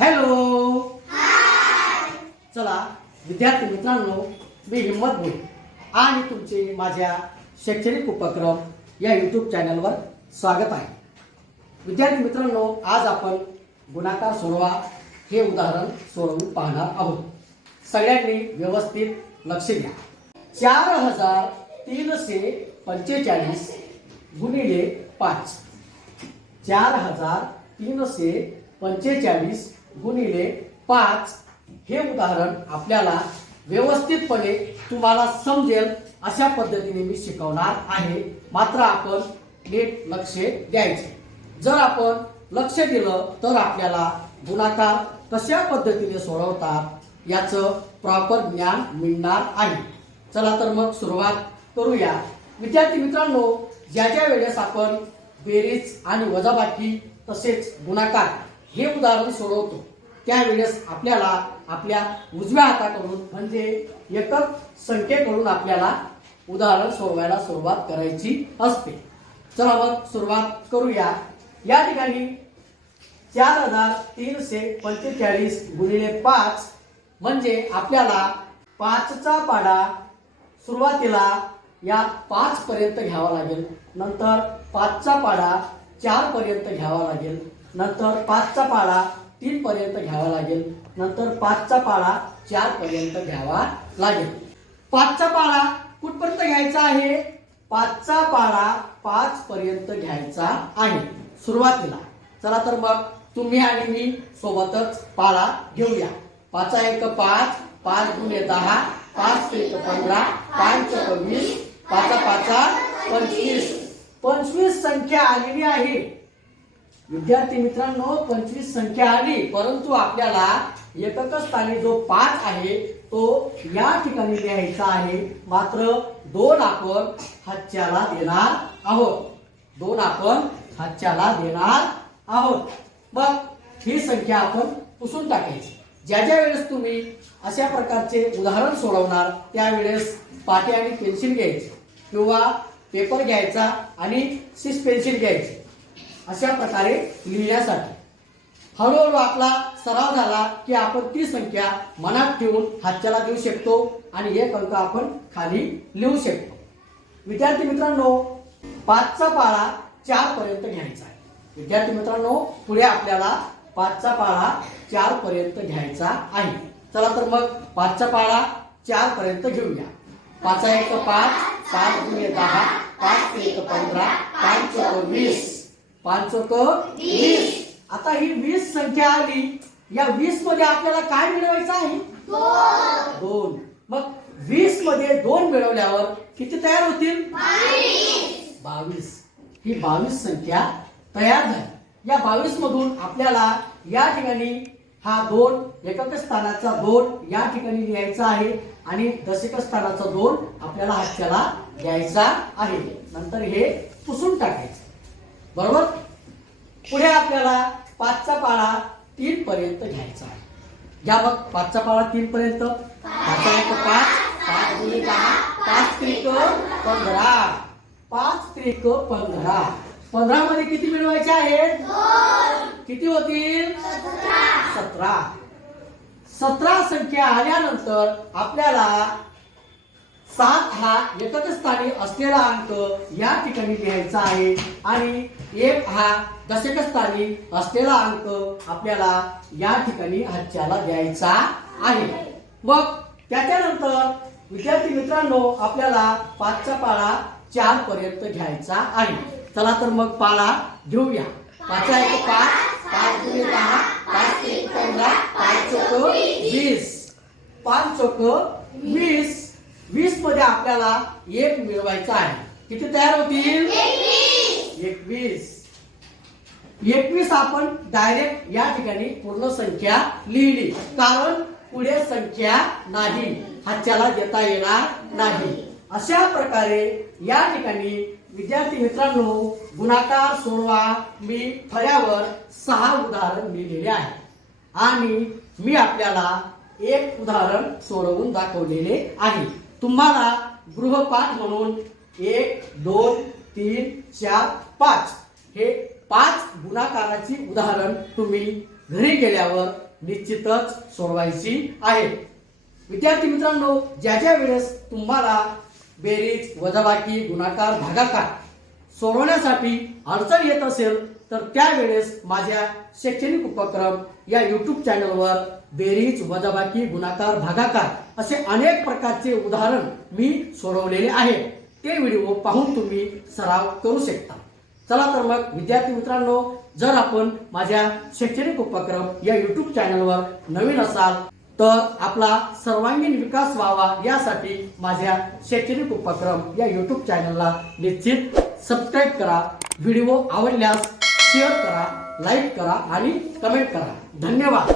Hello चला विद्यार्थी मित्रांनो मी हिम्मत भोई आणि तुमचे माझ्या शैक्षणिक उपक्रम या यूट्यूब चॅनलवर स्वागत आहे. विद्यार्थी मित्रांनो आज आपण गुणाकार सोडवा हे उदाहरण सोडवून पाहणार आहोत. सगळ्यांनी व्यवस्थित लक्ष द्या. चार हजार तीनशे पंचेचाळीस गुणिले पाच. चार हजार तीनशे पंचेचाळीस गुणिले पाच हे उदाहरण आपल्याला व्यवस्थितपणे तुम्हाला समजेल अशा पद्धतीने मी शिकवणार आहे. मात्र आपण नीट लक्ष द्यायचे. जर आपण लक्ष दिलं तर आपल्याला गुणाकार कशा पद्धतीने सोडवतात याचं प्रॉपर ज्ञान मिळणार आहे. चला तर मग सुरुवात करूया. विद्यार्थी मित्रांनो ज्या ज्या वेळेस आपण बेरीज आणि वजाबाकी तसेच गुणाकार हे उदाहरण सोडवतो. त्यावेळेस आपल्याला आपल्या उजव्या हाताकडून म्हणजे एकक संख्येकडून आपल्याला उदाहरण सोडवायला सुरुवात करायची असते. चला मग सुरुवात करूया. या ठिकाणी चार हजार तीनशे पंचेचाळीस गुणिले पाच म्हणजे आपल्याला पाचचा पाडा सुरुवातीला या पाच पर्यंत घ्यावा लागेल. नंतर पाचचा पाडा चार पर्यंत घ्यावा लागेल. नंतर पाचचा पाळा तीन पर्यंत घ्यावा लागेल. नंतर पाचचा पाळा चार पर्यंत घ्यावा लागेल. पाचचा पाळा कुठपर्यंत घ्यायचा आहे? पाचचा पाळा पाच पर्यंत घ्यायचा आहे. सुरुवातीला. चला तर मग तुम्ही आणि मी सोबतच पाळा घेऊया. पाचा एक पाच पाच गुणे दहा पाच एक पंधरा पाच चौक वीस पाचा पाचा पंचवीस. पंचवीस संख्या आलेली आहे. विद्यार्थी मित्रांनो पंचवीस संख्या आली परंतु आपल्याला एकक स्थानी जो पाच आहे तो या ठिकाणी लिहायचा आहे. मात्र दोन आपण हातच्याला देणार आहोत. दोन आपण हातच्याला देणार आहोत. मग ही संख्या आपण पुसून टाकायची. ज्या ज्या वेळेस तुम्ही अशा प्रकारचे उदाहरण सोडवणार त्यावेळेस पाटे आणि पेन्सिल घ्यायची किंवा पेपर घ्यायचा आणि सिस पेन्सिल घ्यायची. अशा प्रकारे लिहिण्यासाठी. हळूहळू आपला सराव झाला की आपण ती संख्या मनात ठेवून हातच्याला देऊ शकतो आणि एक अंक आपण खाली लिहू शकतो. विद्यार्थी मित्रांनो पाचचा पाळा चार पर्यंत घ्यायचा आहे. विद्यार्थी मित्रांनो पुढे आपल्याला पाचचा पाळा चार पर्यंत घ्यायचा आहे. चला तर मग पाचचा पाळा चार पर्यंत घेऊया. पाचा एक पाच पाच दहा पाच एक पंधरा पाच वीस. पाच चौक वीस. आता ही वीस संख्या आली. या वीसमध्ये आपल्याला काय मिळवायचं आहे? दोन. मग वीसमध्ये दोन मिळवल्यावर किती तयार होतील? बावीस. ही बावीस संख्या तयार झाली. या बावीस मधून आपल्याला या ठिकाणी हा दोन एकक स्थानाचा दोन या ठिकाणी लिहायचा आहे आणि दशक स्थानाचा दोन आपल्याला हातच्याला द्यायचा आहे. नंतर हे पुसून टाकायचं. बरोबर? पुढे आपल्याला पाचचा पाळा तीन पर्यंत घ्यायचा आहे. घ्या बघ पाचचा पाळा तीन पर्यंत पाच पाच गुणे दहा पाच त्रिक पंधरा. पाच त्रिक पंधरा. पंधरा मध्ये किती मिळवायचे आहेत? किती होतील? सतरा. सतरा संख्या आल्यानंतर आपल्याला सात हा एकच स्थानी असलेला अंक या ठिकाणी लिहायचा आहे. आणि एक हा दशक स्थानी असलेला अंक आपल्याला या ठिकाणी हातच्याला द्यायचा आहे. मग त्याच्यानंतर विद्यार्थी मित्रांनो आपल्याला पाचचा पाळा चार पर्यंत घ्यायचा आहे. चला तर मग पाळा घेऊया. पाच एक पाच पाच गुणे दहा पाच एक पंधरा पाच चोक वीस. पाच चोक वीस. वीसमध्ये आपल्याला एक मिळवायचा आहे. किती तयार होतील? एकवीस. एकवीस आपण डायरेक्ट या ठिकाणी पूर्ण संख्या लिहिली. कारण पुढे संख्या नाही. हाच्याला देता येणार नाही. अशा प्रकारे या ठिकाणी विद्यार्थी मित्रांनो गुणाकार सोडवा. मी फळ्यावर सहा उदाहरण लिहिलेले आहे. आणि मी आपल्याला एक उदाहरण सोडवून दाखवलेले आहे. तुम्हाला गृहपाठ म्हणून एक दोन तीन चार पाच. हे पाच गुणाकाराची उदाहरण तुम्ही घरी गेल्यावर निश्चितच सोडवायची आहे. विद्यार्थी मित्रांनो ज्या ज्या वेळेस तुम्हाला बेरीज वजाबाकी गुणाकार भागाकार सोडवण्यासाठी अडचण येत असेल तर त्यावेळेस माझ्या शैक्षणिक उपक्रम या युट्यूब चॅनलवर बेरीज वजाबाकी गुणाकार भागाकार असे अनेक प्रकारचे उदाहरण मी सोडवलेले आहे. ते व्हिडिओ पाहून तुम्ही सराव करू शकता. चला तर मग विद्यार्थी मित्रांनो जर आपण माझ्या शैक्षणिक उपक्रम या युट्यूब चॅनलवर नवीन असाल तर आपला सर्वांगीण विकास व्हावा यासाठी माझ्या शैक्षणिक उपक्रम या युट्यूब चॅनलला निश्चित सबस्क्राईब करा व्हिडिओ आवडल्यास शेअर करा लाईक करा आणि कमेंट करा. धन्यवाद.